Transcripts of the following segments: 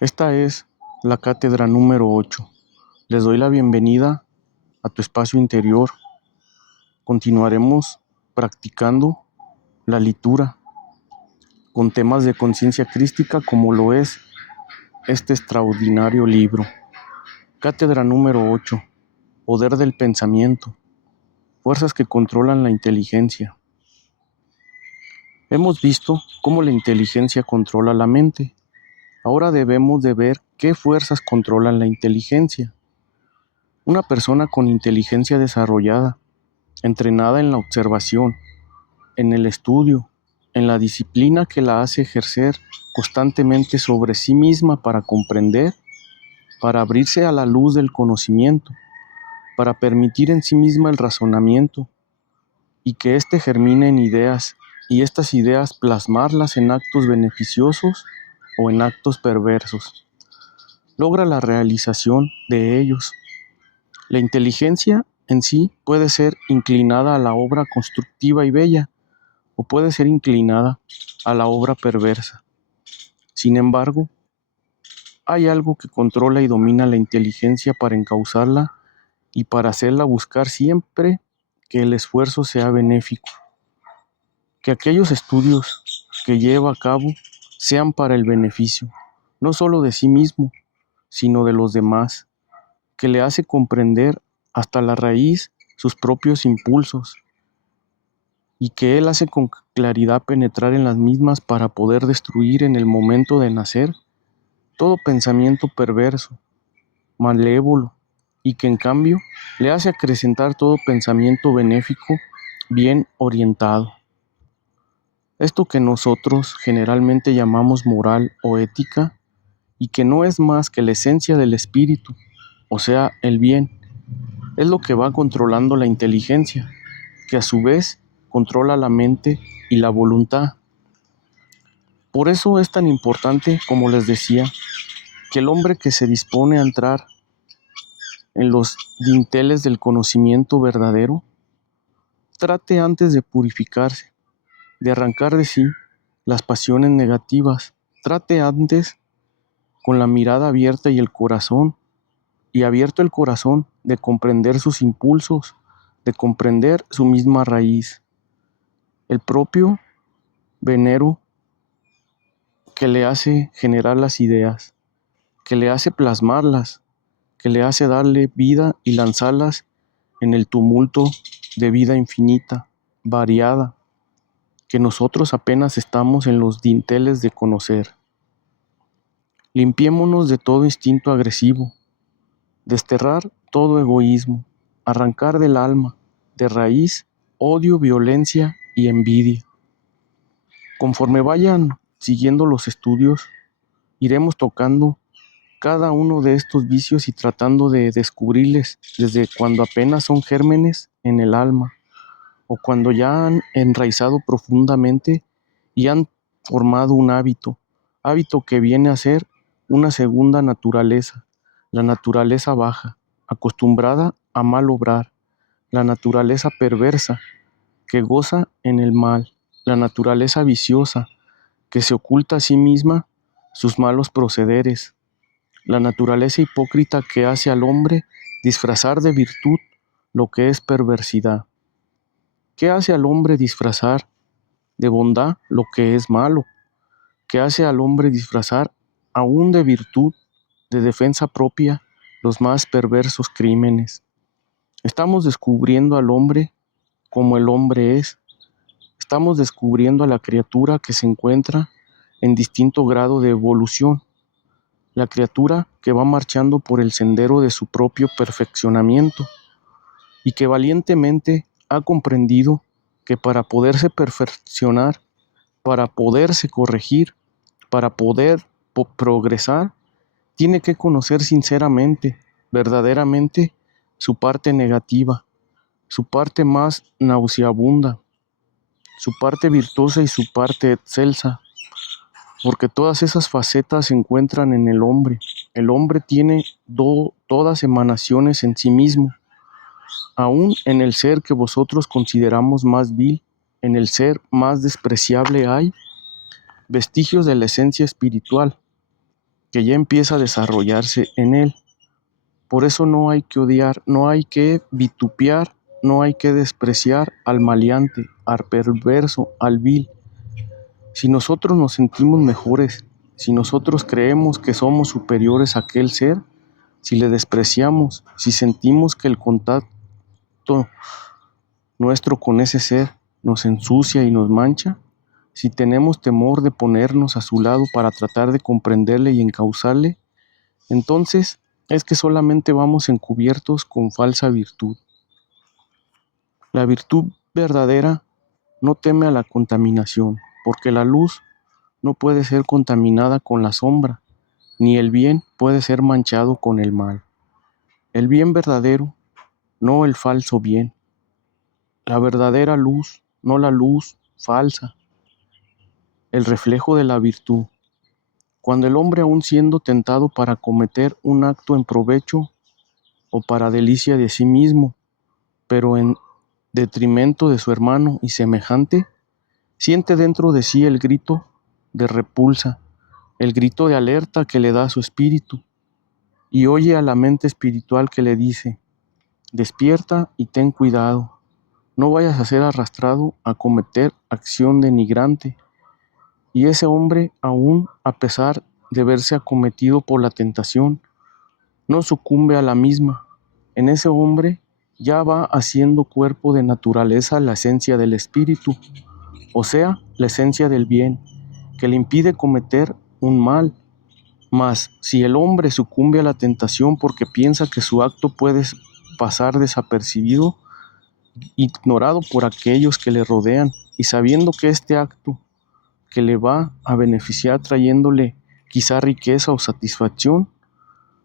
Esta es la cátedra número 8. Les doy la bienvenida a tu espacio interior. Continuaremos practicando la lectura con temas de conciencia crística como lo es este extraordinario libro. Cátedra número 8. Poder del pensamiento. Fuerzas que controlan la inteligencia. Hemos visto cómo la inteligencia controla la mente. Ahora debemos de ver qué fuerzas controlan la inteligencia. Una persona con inteligencia desarrollada, entrenada en la observación, en el estudio, en la disciplina que la hace ejercer constantemente sobre sí misma para comprender, para abrirse a la luz del conocimiento, para permitir en sí misma el razonamiento y que éste germine en ideas y estas ideas plasmarlas en actos beneficiosos o en actos perversos. Logra la realización de ellos. La inteligencia en sí puede ser inclinada a la obra constructiva y bella, o puede ser inclinada a la obra perversa. Sin embargo, hay algo que controla y domina la inteligencia para encauzarla y para hacerla buscar siempre que el esfuerzo sea benéfico, que aquellos estudios que lleva a cabo sean para el beneficio, no solo de sí mismo, sino de los demás, que le hace comprender hasta la raíz sus propios impulsos, y que él hace con claridad penetrar en las mismas para poder destruir en el momento de nacer todo pensamiento perverso, malévolo, y que en cambio le hace acrecentar todo pensamiento benéfico, bien orientado. Esto que nosotros generalmente llamamos moral o ética, y que no es más que la esencia del espíritu, o sea, el bien, es lo que va controlando la inteligencia, que a su vez controla la mente y la voluntad. Por eso es tan importante, como les decía, que el hombre que se dispone a entrar en los dinteles del conocimiento verdadero, trate antes de purificarse, de arrancar de sí las pasiones negativas, trate antes con la mirada abierta y el corazón, y abierto el corazón, de comprender sus impulsos, de comprender su misma raíz, el propio venero que le hace generar las ideas, que le hace plasmarlas, que le hace darle vida y lanzarlas en el tumulto de vida infinita, variada, que nosotros apenas estamos en los dinteles de conocer. Limpiémonos de todo instinto agresivo, desterrar todo egoísmo, arrancar del alma, de raíz, odio, violencia y envidia. Conforme vayan siguiendo los estudios, iremos tocando cada uno de estos vicios y tratando de descubrirles desde cuando apenas son gérmenes en el alma, o cuando ya han enraizado profundamente y han formado un hábito que viene a ser una segunda naturaleza, la naturaleza baja, acostumbrada a mal obrar, la naturaleza perversa, que goza en el mal, la naturaleza viciosa, que se oculta a sí misma sus malos procederes, la naturaleza hipócrita que hace al hombre disfrazar de virtud lo que es perversidad. ¿Qué hace al hombre disfrazar de bondad lo que es malo? ¿Qué hace al hombre disfrazar aún de virtud, de defensa propia, los más perversos crímenes? Estamos descubriendo al hombre como el hombre es. Estamos descubriendo a la criatura que se encuentra en distinto grado de evolución. La criatura que va marchando por el sendero de su propio perfeccionamiento y que valientemente ha comprendido que para poderse perfeccionar, para poderse corregir, para poder progresar, tiene que conocer sinceramente, verdaderamente, su parte negativa, su parte más nauseabunda, su parte virtuosa y su parte excelsa, porque todas esas facetas se encuentran en el hombre. El hombre tiene todas emanaciones en sí mismo, aún en el ser que vosotros consideramos más vil, en el ser más despreciable hay vestigios de la esencia espiritual. que ya empieza a desarrollarse en él. Por eso no hay que odiar, no hay que vituperar, no hay que despreciar al maleante, al perverso, al vil. Si nosotros nos sentimos mejores, si nosotros creemos que somos superiores a aquel ser, si le despreciamos, si sentimos que el contacto nuestro con ese ser nos ensucia y nos mancha, si tenemos temor de ponernos a su lado para tratar de comprenderle y encauzarle, entonces es que solamente vamos encubiertos con falsa virtud. La virtud verdadera no teme a la contaminación, porque la luz no puede ser contaminada con la sombra, ni el bien puede ser manchado con el mal. El bien verdadero, no el falso bien. La verdadera luz, no la luz falsa. El reflejo de la virtud. Cuando el hombre, aun siendo tentado para cometer un acto en provecho o para delicia de sí mismo, pero en detrimento de su hermano y semejante, siente dentro de sí el grito de repulsa, el grito de alerta que le da su espíritu, y oye a la mente espiritual que le dice: despierta y ten cuidado, no vayas a ser arrastrado a cometer acción denigrante. Y ese hombre, aún a pesar de verse acometido por la tentación, no sucumbe a la misma. En ese hombre ya va haciendo cuerpo de naturaleza la esencia del espíritu, o sea, la esencia del bien, que le impide cometer un mal. Mas si el hombre sucumbe a la tentación porque piensa que su acto puede pasar desapercibido, ignorado por aquellos que le rodean, y sabiendo que este acto que le va a beneficiar trayéndole quizá riqueza o satisfacción,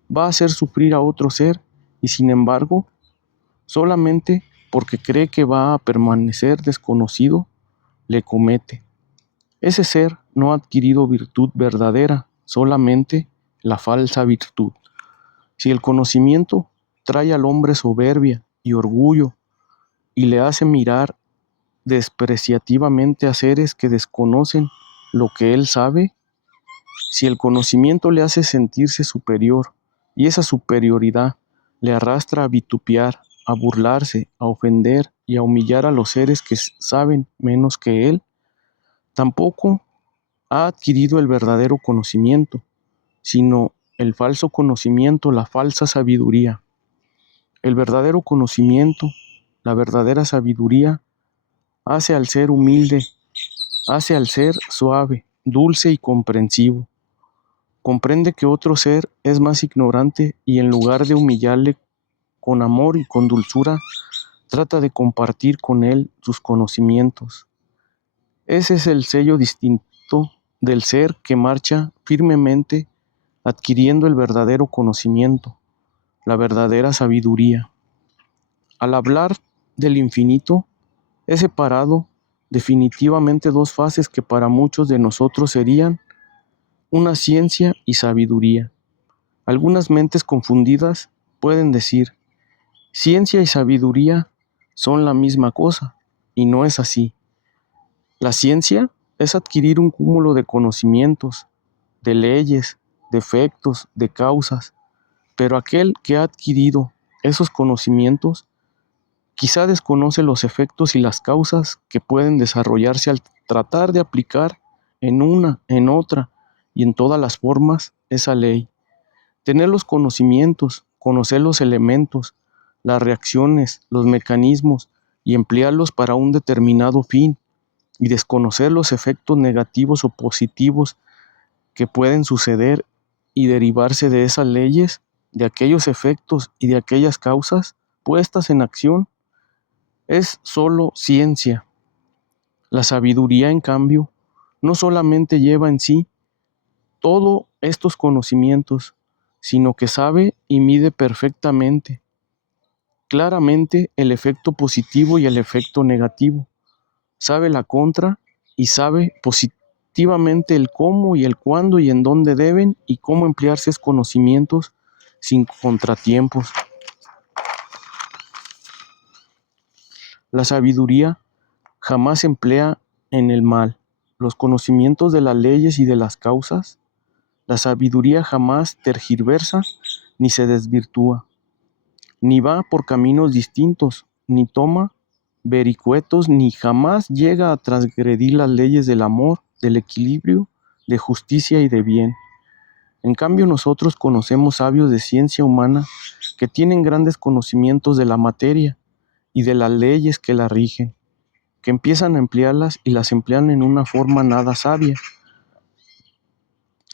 va a hacer sufrir a otro ser, y sin embargo, solamente porque cree que va a permanecer desconocido, le comete. Ese ser no ha adquirido virtud verdadera, solamente la falsa virtud. Si el conocimiento trae al hombre soberbia y orgullo y le hace mirar despreciativamente a seres que desconocen lo que él sabe, si el conocimiento le hace sentirse superior y esa superioridad le arrastra a vitupear, a burlarse, a ofender y a humillar a los seres que saben menos que él, tampoco ha adquirido el verdadero conocimiento, sino el falso conocimiento, la falsa sabiduría. El verdadero conocimiento, la verdadera sabiduría, hace al ser humilde, hace al ser suave, dulce y comprensivo. Comprende que otro ser es más ignorante y en lugar de humillarle con amor y con dulzura, trata de compartir con él sus conocimientos. Ese es el sello distinto del ser que marcha firmemente adquiriendo el verdadero conocimiento, la verdadera sabiduría. Al hablar del infinito, he separado definitivamente dos fases que para muchos de nosotros serían una ciencia y sabiduría. Algunas mentes confundidas pueden decir: ciencia y sabiduría son la misma cosa, y no es así. La ciencia es adquirir un cúmulo de conocimientos, de leyes, de efectos, de causas, pero aquel que ha adquirido esos conocimientos quizá desconoce los efectos y las causas que pueden desarrollarse al tratar de aplicar en una, en otra y en todas las formas esa ley. Tener los conocimientos, conocer los elementos, las reacciones, los mecanismos y emplearlos para un determinado fin, y desconocer los efectos negativos o positivos que pueden suceder y derivarse de esas leyes, de aquellos efectos y de aquellas causas puestas en acción, es solo ciencia. La sabiduría, en cambio, no solamente lleva en sí todos estos conocimientos, sino que sabe y mide perfectamente, claramente el efecto positivo y el efecto negativo. Sabe la contra y sabe positivamente el cómo y el cuándo y en dónde deben y cómo emplearse esos conocimientos sin contratiempos. La sabiduría jamás se emplea en el mal. Los conocimientos de las leyes y de las causas La sabiduría jamás tergiversa ni se desvirtúa, ni va por caminos distintos, ni toma vericuetos, ni jamás llega a transgredir las leyes del amor, del equilibrio, de justicia y de bien. En cambio, nosotros conocemos sabios de ciencia humana que tienen grandes conocimientos de la materia y de las leyes que la rigen, que empiezan a emplearlas y las emplean en una forma nada sabia.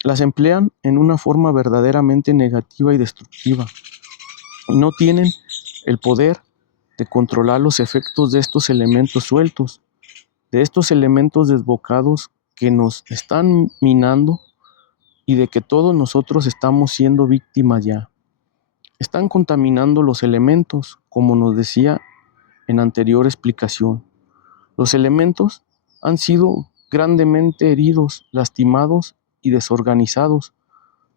Las emplean en una forma verdaderamente negativa y destructiva, y no tienen el poder de controlar los efectos de estos elementos sueltos, de estos elementos desbocados que nos están minando y de que todos nosotros estamos siendo víctimas ya. Están contaminando los elementos, como nos decía en anterior explicación. Los elementos han sido grandemente heridos, lastimados y desorganizados,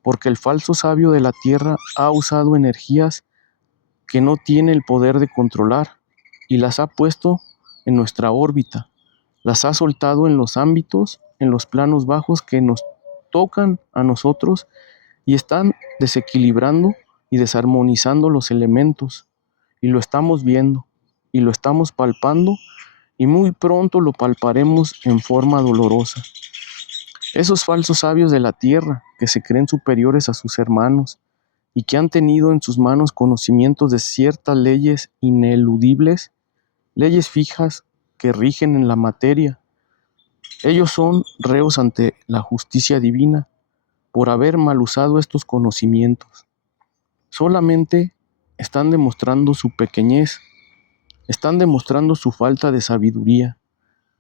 porque el falso sabio de la tierra ha usado energías que no tiene el poder de controlar y las ha puesto en nuestra órbita, las ha soltado en los ámbitos, en los planos bajos que nos tocan a nosotros y están desequilibrando y desarmonizando los elementos, y lo estamos viendo y lo estamos palpando, y muy pronto lo palparemos en forma dolorosa. Esos falsos sabios de la tierra que se creen superiores a sus hermanos y que han tenido en sus manos conocimientos de ciertas leyes ineludibles, leyes fijas que rigen en la materia, ellos son reos ante la justicia divina por haber mal usado estos conocimientos. Solamente están demostrando su pequeñez, están demostrando su falta de sabiduría,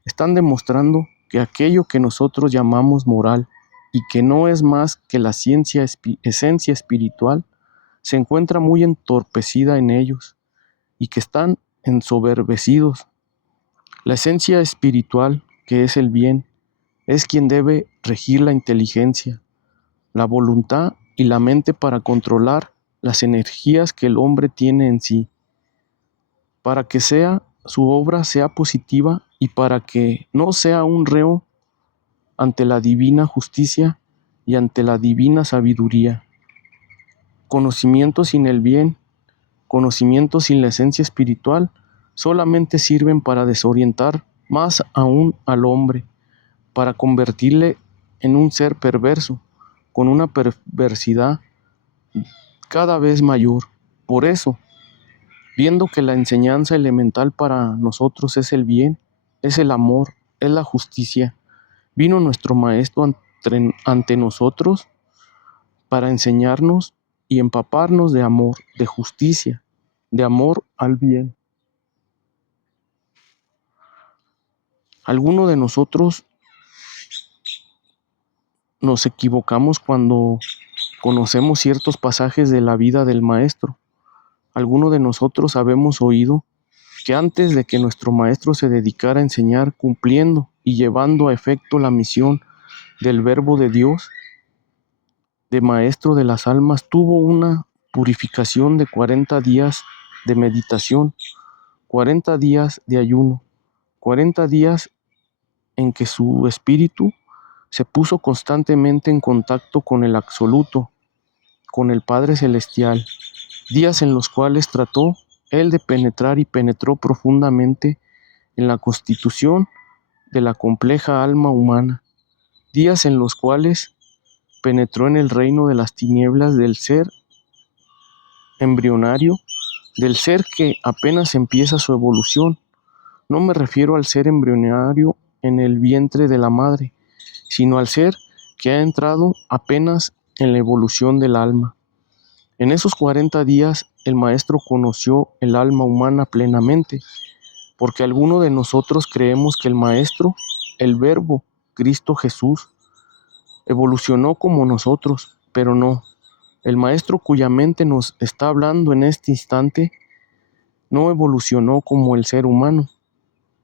están demostrando que aquello que nosotros llamamos moral y que no es más que la esencia espiritual, se encuentra muy entorpecida en ellos y que están ensoberbecidos. La esencia espiritual, que es el bien, es quien debe regir la inteligencia, la voluntad y la mente para controlar las energías que el hombre tiene en sí, para que su obra sea positiva y para que no sea un reo ante la divina justicia y ante la divina sabiduría. Conocimiento sin el bien, conocimiento sin la esencia espiritual, solamente sirven para desorientar más aún al hombre, para convertirle en un ser perverso, con una perversidad cada vez mayor. Por eso, viendo que la enseñanza elemental para nosotros es el bien, es el amor, es la justicia, vino nuestro Maestro ante nosotros para enseñarnos y empaparnos de amor, de justicia, de amor al bien. Algunos de nosotros nos equivocamos cuando conocemos ciertos pasajes de la vida del Maestro. Algunos de nosotros habemos oído que antes de que nuestro Maestro se dedicara a enseñar, cumpliendo y llevando a efecto la misión del Verbo de Dios, de Maestro de las almas, tuvo una purificación de 40 días de meditación, 40 días de ayuno, 40 días en que su espíritu se puso constantemente en contacto con el Absoluto, con el Padre Celestial, días en los cuales trató él de penetrar y penetró profundamente en la constitución de la compleja alma humana, días en los cuales penetró en el reino de las tinieblas del ser embrionario, del ser que apenas empieza su evolución. No me refiero al ser embrionario en el vientre de la madre, sino al ser que ha entrado apenas en la evolución del alma. En esos 40 días el Maestro conoció el alma humana plenamente, porque algunos de nosotros creemos que el Maestro, el Verbo, Cristo Jesús, evolucionó como nosotros, pero no. El Maestro cuya mente nos está hablando en este instante no evolucionó como el ser humano.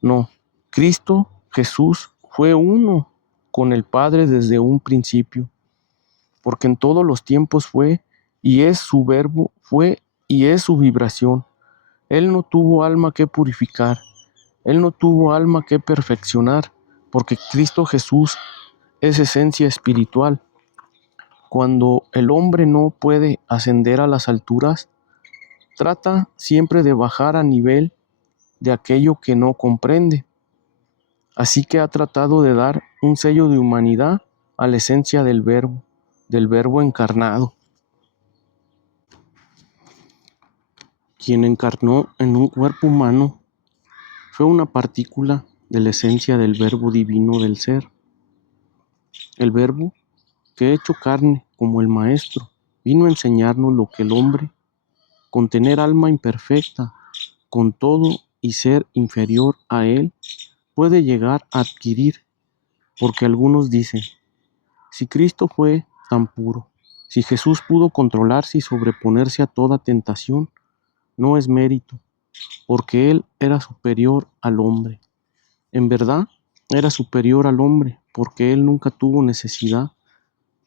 No, Cristo Jesús fue uno con el Padre desde un principio, porque en todos los tiempos fue y es su verbo, fue y es su vibración. Él no tuvo alma que purificar, Él no tuvo alma que perfeccionar, porque Cristo Jesús es esencia espiritual. Cuando el hombre no puede ascender a las alturas, trata siempre de bajar a nivel de aquello que no comprende. Así que ha tratado de dar un sello de humanidad a la esencia del Verbo encarnado, quien encarnó en un cuerpo humano. Fue una partícula de la esencia del Verbo divino del ser. El Verbo, que hecho carne como el Maestro, vino a enseñarnos lo que el hombre, con tener alma imperfecta, con todo y ser inferior a él, puede llegar a adquirir, porque algunos dicen, si Cristo fue tan puro, si Jesús pudo controlarse y sobreponerse a toda tentación, no es mérito, porque Él era superior al hombre. En verdad, era superior al hombre, porque Él nunca tuvo necesidad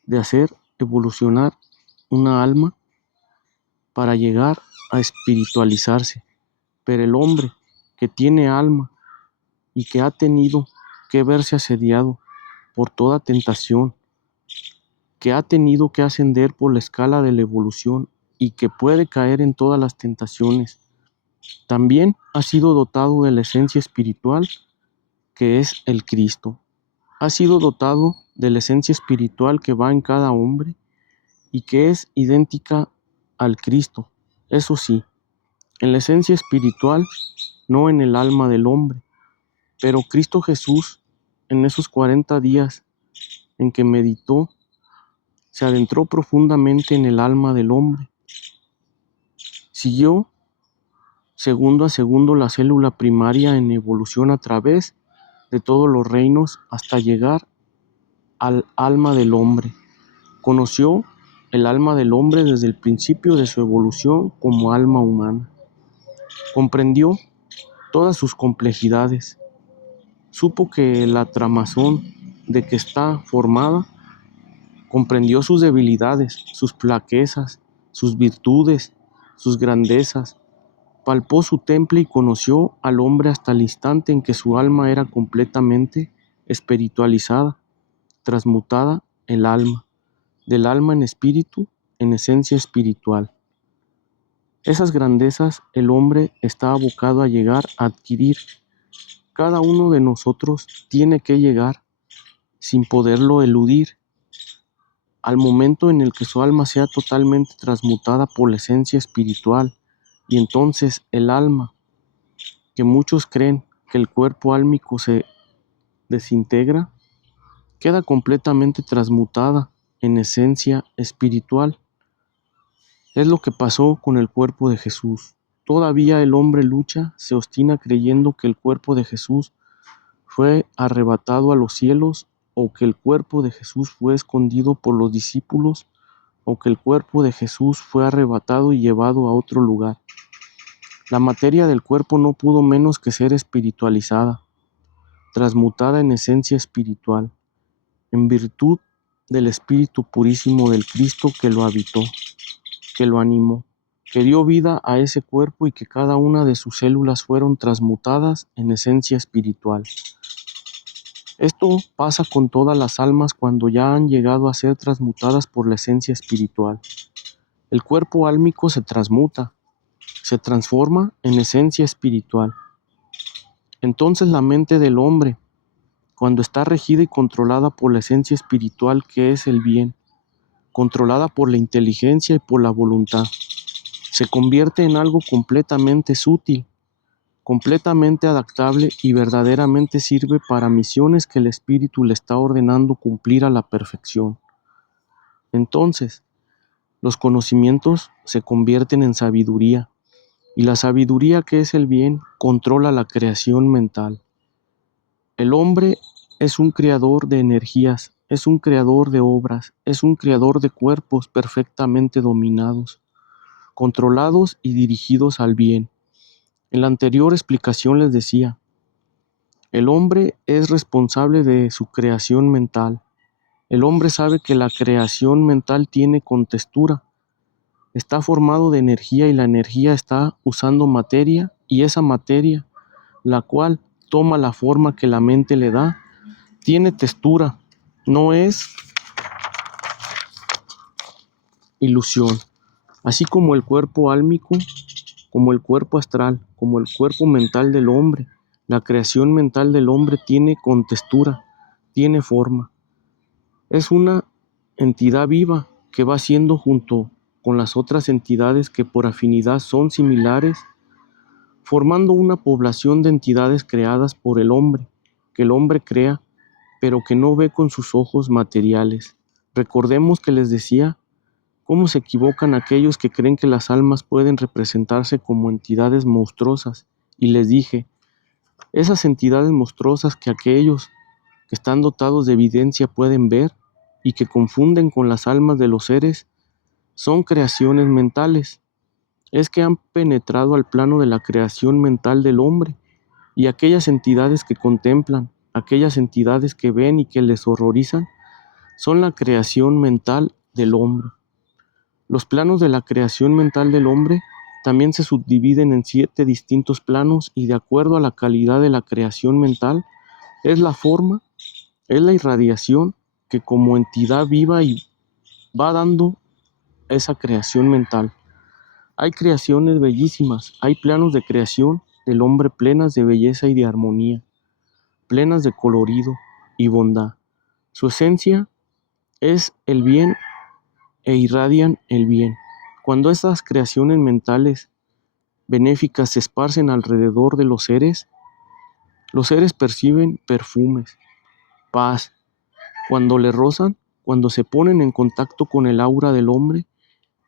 de hacer evolucionar una alma para llegar a espiritualizarse. Pero el hombre que tiene alma y que ha tenido que verse asediado por toda tentación, que ha tenido que ascender por la escala de la evolución y que puede caer en todas las tentaciones, también ha sido dotado de la esencia espiritual que es el Cristo. Ha sido dotado de la esencia espiritual que va en cada hombre y que es idéntica al Cristo. Eso sí, en la esencia espiritual, no en el alma del hombre. Pero Cristo Jesús, en esos 40 días en que meditó, se adentró profundamente en el alma del hombre. Siguió segundo a segundo la célula primaria en evolución a través de todos los reinos hasta llegar al alma del hombre. Conoció el alma del hombre desde el principio de su evolución como alma humana. Comprendió todas sus complejidades. Supo que la tramazón de que está formada. Comprendió sus debilidades, sus flaquezas, sus virtudes, sus grandezas. Palpó su temple y conoció al hombre hasta el instante en que su alma era completamente espiritualizada, transmutada el alma, del alma en espíritu, en esencia espiritual. Esas grandezas el hombre está abocado a llegar a adquirir. Cada uno de nosotros tiene que llegar, sin poderlo eludir, al momento en el que su alma sea totalmente transmutada por la esencia espiritual, y entonces el alma, que muchos creen que el cuerpo álmico se desintegra, queda completamente transmutada en esencia espiritual. Es lo que pasó con el cuerpo de Jesús. Todavía el hombre lucha, se obstina creyendo que el cuerpo de Jesús fue arrebatado a los cielos, o que el cuerpo de Jesús fue escondido por los discípulos, o que el cuerpo de Jesús fue arrebatado y llevado a otro lugar. La materia del cuerpo no pudo menos que ser espiritualizada, transmutada en esencia espiritual, en virtud del Espíritu purísimo del Cristo que lo habitó, que lo animó, que dio vida a ese cuerpo y que cada una de sus células fueron transmutadas en esencia espiritual. Esto pasa con todas las almas cuando ya han llegado a ser transmutadas por la esencia espiritual. El cuerpo álmico se transmuta, se transforma en esencia espiritual. Entonces la mente del hombre, cuando está regida y controlada por la esencia espiritual que es el bien, controlada por la inteligencia y por la voluntad, se convierte en algo completamente sutil, completamente adaptable y verdaderamente sirve para misiones que el espíritu le está ordenando cumplir a la perfección. Entonces, los conocimientos se convierten en sabiduría, y la sabiduría, que es el bien, controla la creación mental. El hombre es un creador de energías, es un creador de obras, es un creador de cuerpos perfectamente dominados, controlados y dirigidos al bien. En la anterior explicación les decía, el hombre es responsable de su creación mental. El hombre sabe que la creación mental tiene contextura, está formado de energía y la energía está usando materia, y esa materia, la cual toma la forma que la mente le da, tiene textura, no es ilusión, así como el cuerpo álmico, como el cuerpo astral, como el cuerpo mental del hombre. La creación mental del hombre tiene contextura, tiene forma. Es una entidad viva que va siendo junto con las otras entidades que por afinidad son similares, formando una población de entidades creadas por el hombre, que el hombre crea, pero que no ve con sus ojos materiales. Recordemos que les decía cómo se equivocan aquellos que creen que las almas pueden representarse como entidades monstruosas. Y les dije, esas entidades monstruosas que aquellos que están dotados de evidencia pueden ver y que confunden con las almas de los seres, son creaciones mentales. Es que han penetrado al plano de la creación mental del hombre, y aquellas entidades que contemplan, aquellas entidades que ven y que les horrorizan, son la creación mental del hombre. Los planos de la creación mental del hombre también se subdividen en 7 distintos planos, y de acuerdo a la calidad de la creación mental, es la forma, es la irradiación que como entidad viva y va dando esa creación mental. Hay creaciones bellísimas, hay planos de creación del hombre plenas de belleza y de armonía, plenas de colorido y bondad. Su esencia es el bien e irradian el bien. Cuando estas creaciones mentales benéficas se esparcen alrededor de los seres perciben perfumes, paz. Cuando le rozan, cuando se ponen en contacto con el aura del hombre,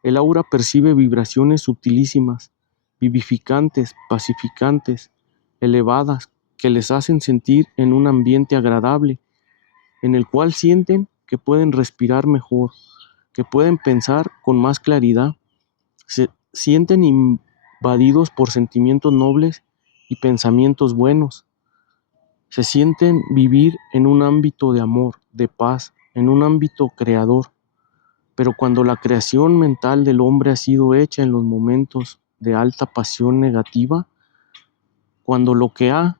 el aura percibe vibraciones sutilísimas, vivificantes, pacificantes, elevadas, que les hacen sentir en un ambiente agradable, en el cual sienten que pueden respirar mejor, que pueden pensar con más claridad, se sienten invadidos por sentimientos nobles y pensamientos buenos, se sienten vivir en un ámbito de amor, de paz, en un ámbito creador. Pero cuando la creación mental del hombre ha sido hecha en los momentos de alta pasión negativa, cuando lo que ha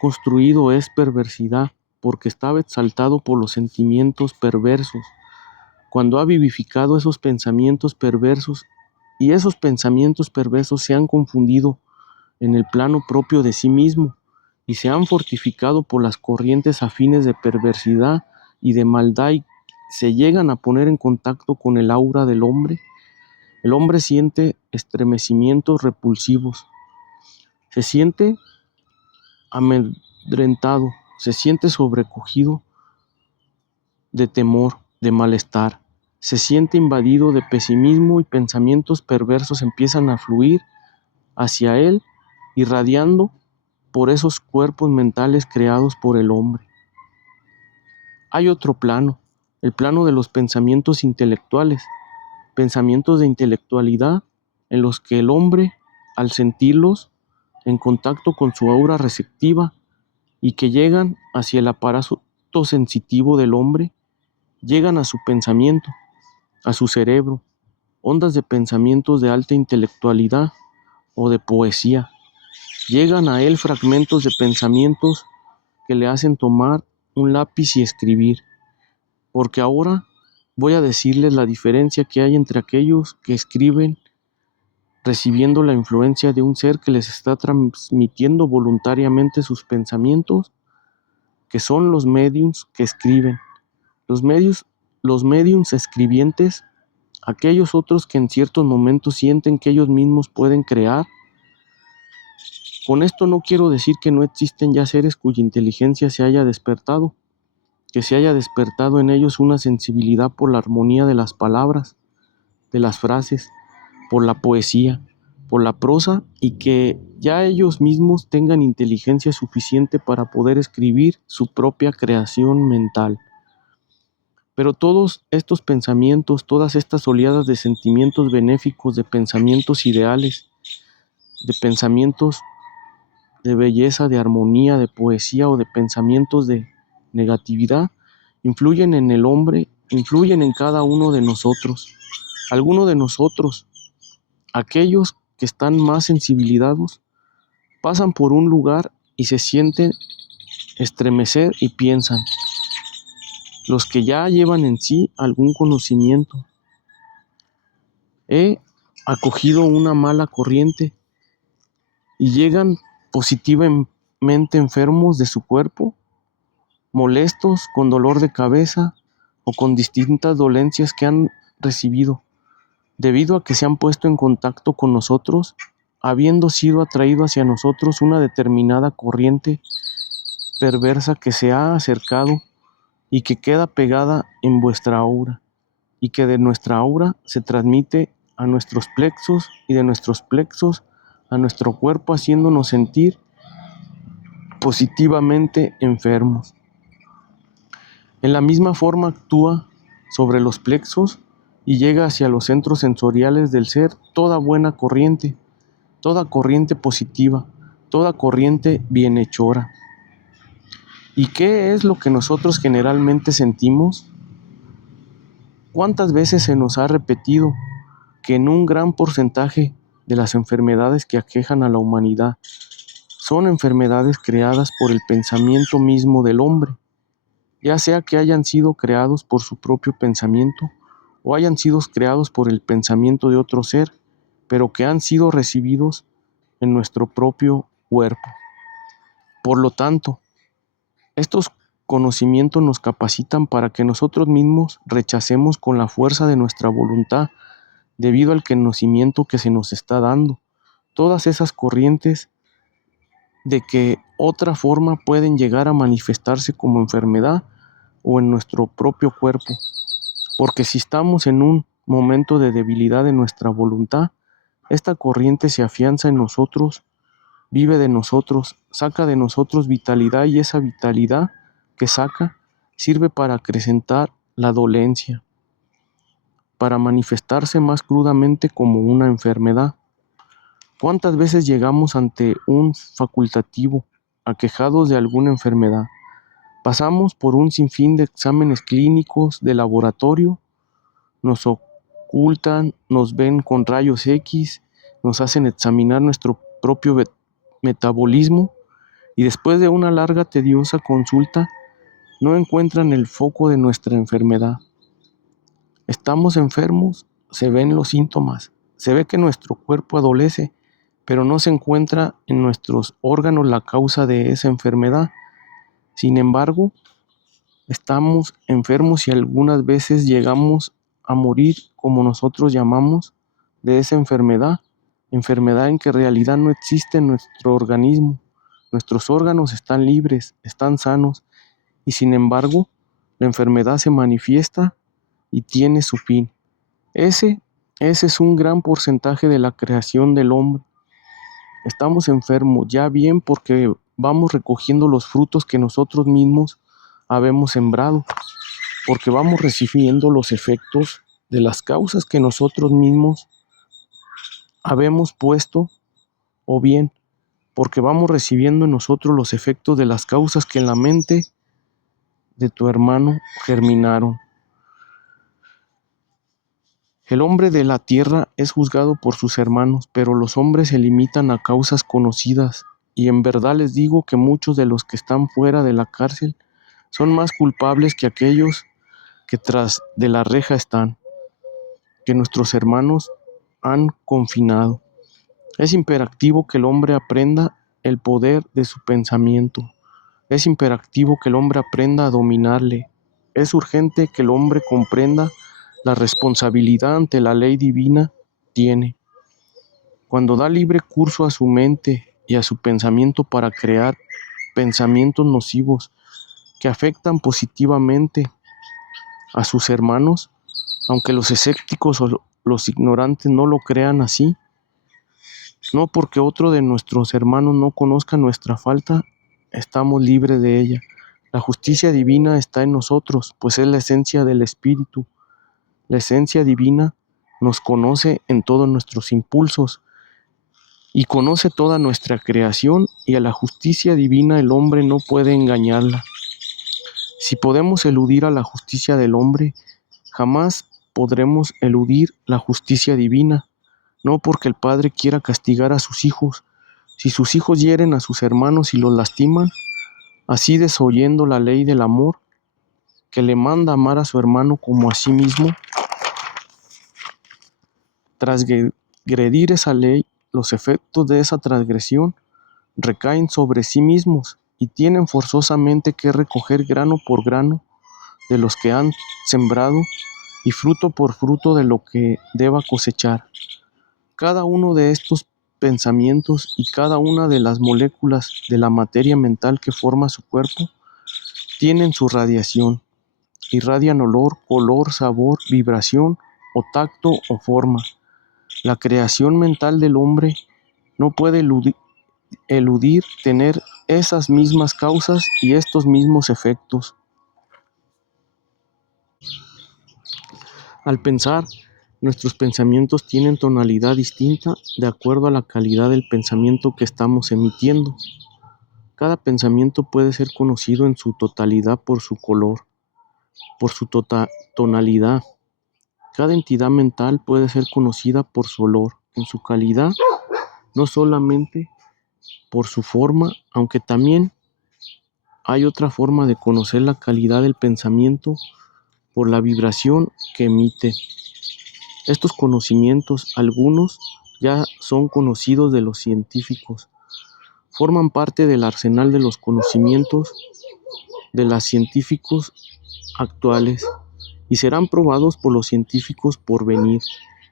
construido es perversidad, porque estaba exaltado por los sentimientos perversos, cuando ha vivificado esos pensamientos perversos, y esos pensamientos perversos se han confundido en el plano propio de sí mismo y se han fortificado por las corrientes afines de perversidad y de maldad, y se llegan a poner en contacto con el aura del hombre, el hombre siente estremecimientos repulsivos, se siente amedrentado, se siente sobrecogido de temor, de malestar, se siente invadido de pesimismo, y pensamientos perversos empiezan a fluir hacia él, irradiando por esos cuerpos mentales creados por el hombre. Hay otro plano, el plano de los pensamientos intelectuales, pensamientos de intelectualidad en los que el hombre, al sentirlos en contacto con su aura receptiva y que llegan hacia el aparato sensitivo del hombre, llegan a su pensamiento, a su cerebro, ondas de pensamientos de alta intelectualidad o de poesía. Llegan a él fragmentos de pensamientos que le hacen tomar un lápiz y escribir, porque ahora voy a decirles la diferencia que hay entre aquellos que escriben recibiendo la influencia de un ser que les está transmitiendo voluntariamente sus pensamientos, que son los médiums que escriben. Los médiums escribientes, aquellos otros que en ciertos momentos sienten que ellos mismos pueden crear. Con esto no quiero decir que no existen ya seres cuya inteligencia se haya despertado, que se haya despertado en ellos una sensibilidad por la armonía de las palabras, de las frases, por la poesía, por la prosa, y que ya ellos mismos tengan inteligencia suficiente para poder escribir su propia creación mental. Pero todos estos pensamientos, todas estas oleadas de sentimientos benéficos, de pensamientos ideales, de pensamientos de belleza, de armonía, de poesía o de pensamientos de negatividad, influyen en el hombre, influyen en cada uno de nosotros. Algunos de nosotros, aquellos que están más sensibilizados, pasan por un lugar y se sienten estremecer y piensan. Los que ya llevan en sí algún conocimiento he acogido una mala corriente y llegan positivamente enfermos de su cuerpo, molestos, con dolor de cabeza o con distintas dolencias que han recibido, debido a que se han puesto en contacto con nosotros, habiendo sido atraído hacia nosotros una determinada corriente perversa que se ha acercado y que queda pegada en vuestra aura, y que de nuestra aura se transmite a nuestros plexos y de nuestros plexos a nuestro cuerpo, haciéndonos sentir positivamente enfermos. En la misma forma actúa sobre los plexos y llega hacia los centros sensoriales del ser toda buena corriente, toda corriente positiva, toda corriente bienhechora. ¿Y qué es lo que nosotros generalmente sentimos? ¿Cuántas veces se nos ha repetido que en un gran porcentaje de las enfermedades que aquejan a la humanidad son enfermedades creadas por el pensamiento mismo del hombre, ya sea que hayan sido creados por su propio pensamiento o hayan sido creados por el pensamiento de otro ser, pero que han sido recibidos en nuestro propio cuerpo? Por lo tanto, estos conocimientos nos capacitan para que nosotros mismos rechacemos con la fuerza de nuestra voluntad, debido al conocimiento que se nos está dando, todas esas corrientes de que otra forma pueden llegar a manifestarse como enfermedad o en nuestro propio cuerpo. Porque si estamos en un momento de debilidad de nuestra voluntad, esta corriente se afianza en nosotros, vive de nosotros, saca de nosotros vitalidad, y esa vitalidad que saca sirve para acrecentar la dolencia, para manifestarse más crudamente como una enfermedad. ¿Cuántas veces llegamos ante un facultativo aquejados de alguna enfermedad? Pasamos por un sinfín de exámenes clínicos de laboratorio, nos ocultan, nos ven con rayos X, nos hacen examinar nuestro propio metabolismo, y después de una larga tediosa consulta no encuentran el foco de nuestra enfermedad. Estamos enfermos, se ven los síntomas, se ve que nuestro cuerpo adolece, pero no se encuentra en nuestros órganos la causa de esa enfermedad. Sin embargo, estamos enfermos y algunas veces llegamos a morir, como nosotros llamamos, de esa enfermedad, enfermedad en que en realidad no existe en nuestro organismo. Nuestros órganos están libres, están sanos, y sin embargo, la enfermedad se manifiesta y tiene su fin. Ese es un gran porcentaje de la creación del hombre. Estamos enfermos ya bien porque vamos recogiendo los frutos que nosotros mismos habemos sembrado, porque vamos recibiendo los efectos de las causas que nosotros mismos habemos puesto, o bien porque vamos recibiendo en nosotros los efectos de las causas que en la mente de tu hermano germinaron. El hombre de la tierra es juzgado por sus hermanos, pero los hombres se limitan a causas conocidas, y en verdad les digo que muchos de los que están fuera de la cárcel son más culpables que aquellos que tras de la reja están, que nuestros hermanos han confinado. Es imperativo que el hombre aprenda el poder de su pensamiento. Es imperativo que el hombre aprenda a dominarle. Es urgente que el hombre comprenda la responsabilidad ante la ley divina tiene. Cuando da libre curso a su mente y a su pensamiento para crear pensamientos nocivos que afectan positivamente a sus hermanos, aunque los escépticos o los ignorantes no lo crean así, no porque otro de nuestros hermanos no conozca nuestra falta, estamos libres de ella. La justicia divina está en nosotros, pues es la esencia del Espíritu. La esencia divina nos conoce en todos nuestros impulsos y conoce toda nuestra creación, y a la justicia divina el hombre no puede engañarla. Si podemos eludir a la justicia del hombre, jamás podremos eludir la justicia divina, no porque el Padre quiera castigar a sus hijos. Si sus hijos hieren a sus hermanos y los lastiman, así desoyendo la ley del amor, que le manda amar a su hermano como a sí mismo, transgredir esa ley, los efectos de esa transgresión recaen sobre sí mismos y tienen forzosamente que recoger grano por grano de los que han sembrado y fruto por fruto de lo que deba cosechar. Cada uno de estos pensamientos y cada una de las moléculas de la materia mental que forma su cuerpo tienen su radiación. Irradian olor, color, sabor, vibración o tacto o forma. La creación mental del hombre no puede eludir tener esas mismas causas y estos mismos efectos. Al pensar, nuestros pensamientos tienen tonalidad distinta de acuerdo a la calidad del pensamiento que estamos emitiendo. Cada pensamiento puede ser conocido en su totalidad por su color, por su tonalidad. Cada entidad mental puede ser conocida por su olor, en su calidad, no solamente por su forma, aunque también hay otra forma de conocer la calidad del pensamiento por la vibración que emite. Estos conocimientos, algunos ya son conocidos de los científicos, forman parte del arsenal de los conocimientos de los científicos actuales y serán probados por los científicos por venir.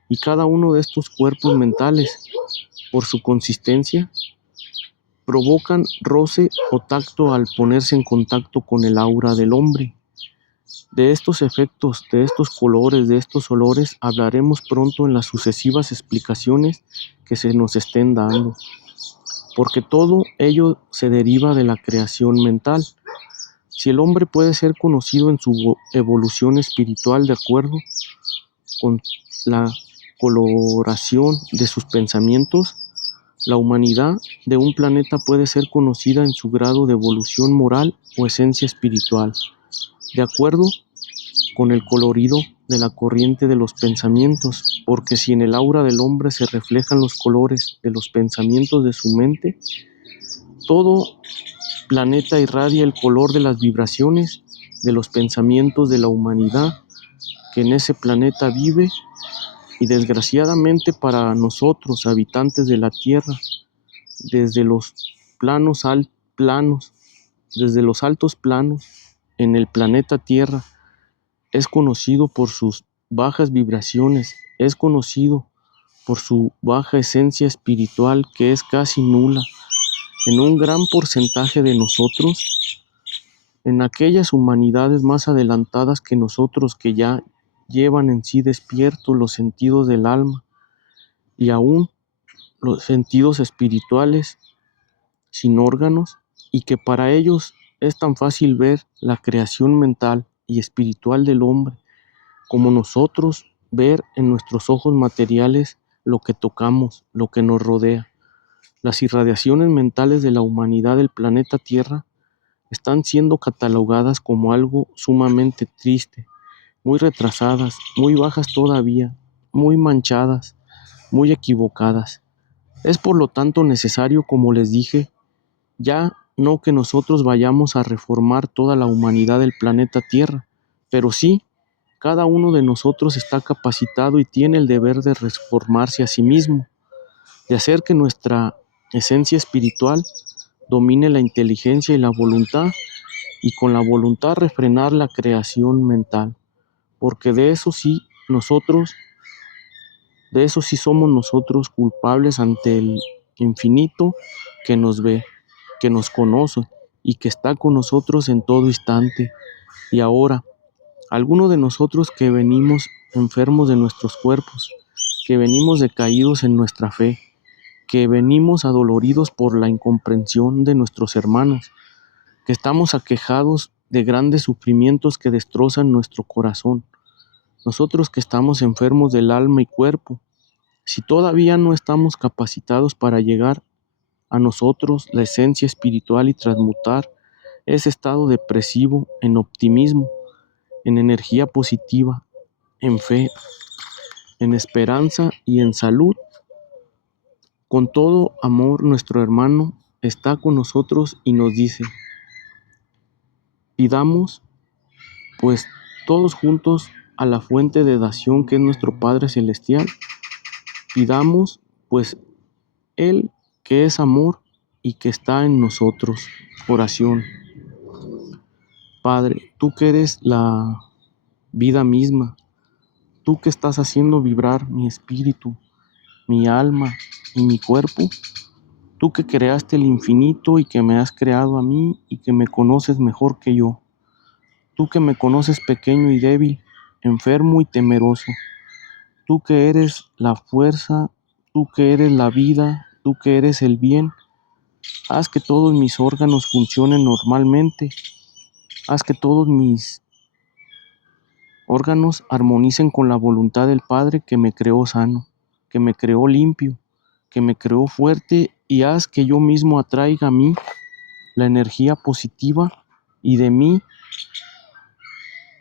Y cada uno de estos cuerpos mentales, por su consistencia, provocan roce o tacto al ponerse en contacto con el aura del hombre. De estos efectos, de estos colores, de estos olores, hablaremos pronto en las sucesivas explicaciones que se nos estén dando, porque todo ello se deriva de la creación mental. Si el hombre puede ser conocido en su evolución espiritual de acuerdo con la coloración de sus pensamientos, la humanidad de un planeta puede ser conocida en su grado de evolución moral o esencia espiritual, de acuerdo con el colorido de la corriente de los pensamientos, porque si en el aura del hombre se reflejan los colores de los pensamientos de su mente, todo planeta irradia el color de las vibraciones de los pensamientos de la humanidad que en ese planeta vive, y desgraciadamente para nosotros, habitantes de la Tierra, desde los planos, desde los altos planos en el planeta Tierra, es conocido por sus bajas vibraciones, es conocido por su baja esencia espiritual que es casi nula en un gran porcentaje de nosotros, en aquellas humanidades más adelantadas que nosotros que ya llevan en sí despiertos los sentidos del alma y aún los sentidos espirituales sin órganos, y que para ellos es tan fácil ver la creación mental y espiritual del hombre como nosotros ver en nuestros ojos materiales lo que tocamos, lo que nos rodea. Las irradiaciones mentales de la humanidad del planeta Tierra están siendo catalogadas como algo sumamente triste, muy retrasadas, muy bajas todavía, muy manchadas, muy equivocadas. Es por lo tanto necesario, como les dije, ya no que nosotros vayamos a reformar toda la humanidad del planeta Tierra, pero sí, cada uno de nosotros está capacitado y tiene el deber de reformarse a sí mismo, de hacer que nuestra esencia espiritual domine la inteligencia y la voluntad, y con la voluntad refrenar la creación mental, porque de eso sí somos nosotros culpables ante el infinito que nos ve, que nos conoce y que está con nosotros en todo instante. Y ahora, algunos de nosotros que venimos enfermos de nuestros cuerpos, que venimos decaídos en nuestra fe, que venimos adoloridos por la incomprensión de nuestros hermanos, que estamos aquejados de grandes sufrimientos que destrozan nuestro corazón, nosotros que estamos enfermos del alma y cuerpo, si todavía no estamos capacitados para llegar a nosotros la esencia espiritual y transmutar ese estado depresivo en optimismo, en energía positiva, en fe, en esperanza y en salud, con todo amor nuestro hermano está con nosotros y nos dice: pidamos pues todos juntos a la fuente de dación que es nuestro Padre Celestial, Pidamos, pues, Él que es amor y que está en nosotros. Oración. Padre, tú que eres la vida misma, tú que estás haciendo vibrar mi espíritu, mi alma y mi cuerpo, tú que creaste el infinito y que me has creado a mí y que me conoces mejor que yo, tú que me conoces pequeño y débil, enfermo y temeroso, tú que eres la fuerza, tú que eres la vida, tú que eres el bien, haz que todos mis órganos funcionen normalmente, haz que todos mis órganos armonicen con la voluntad del Padre que me creó sano, que me creó limpio, que me creó fuerte y haz que yo mismo atraiga a mí la energía positiva y de mí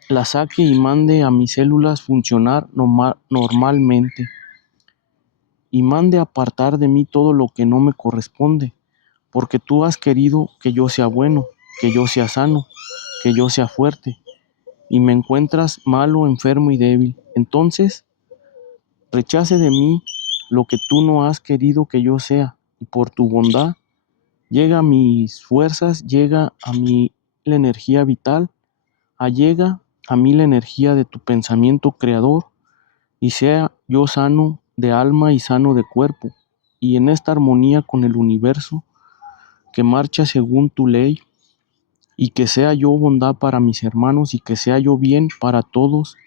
la saque y mande a mis células funcionar normalmente y mande apartar de mí todo lo que no me corresponde, porque tú has querido que yo sea bueno, que yo sea sano, que yo sea fuerte y me encuentras malo, enfermo y débil. Entonces, rechace de mí lo que tú no has querido que yo sea, y por tu bondad, llega a mis fuerzas, llega a mí la energía vital, allega a mí la energía de tu pensamiento creador, y sea yo sano de alma y sano de cuerpo, y en esta armonía con el universo, que marcha según tu ley, y que sea yo bondad para mis hermanos, y que sea yo bien para todos,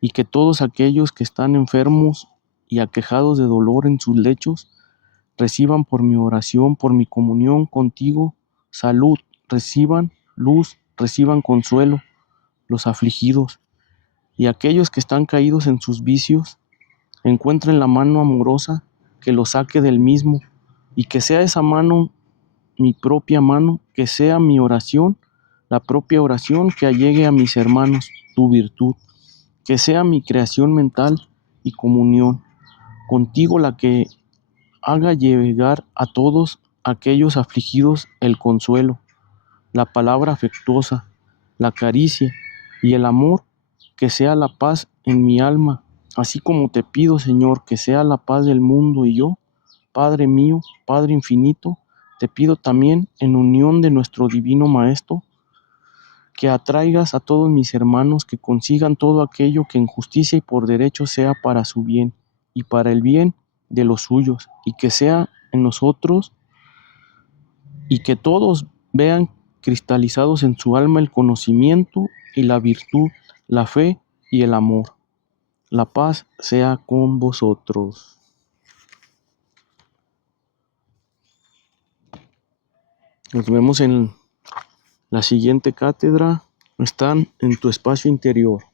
y que todos aquellos que están enfermos y aquejados de dolor en sus lechos, reciban por mi oración, por mi comunión contigo, salud, reciban luz, reciban consuelo, los afligidos, y aquellos que están caídos en sus vicios, encuentren la mano amorosa que los saque del mismo, y que sea esa mano mi propia mano, que sea mi oración, la propia oración que allegue a mis hermanos tu virtud, que sea mi creación mental y comunión contigo la que haga llegar a todos aquellos afligidos el consuelo, la palabra afectuosa, la caricia y el amor, que sea la paz en mi alma, así como te pido, Señor, que sea la paz del mundo y yo, Padre mío, Padre infinito, te pido también en unión de nuestro divino Maestro, que atraigas a todos mis hermanos que consigan todo aquello que en justicia y por derecho sea para su bien y para el bien de los suyos, y que sea en nosotros y que todos vean cristalizados en su alma el conocimiento y la virtud, la fe y el amor. La paz sea con vosotros. Nos vemos en la siguiente cátedra. Están en tu espacio interior.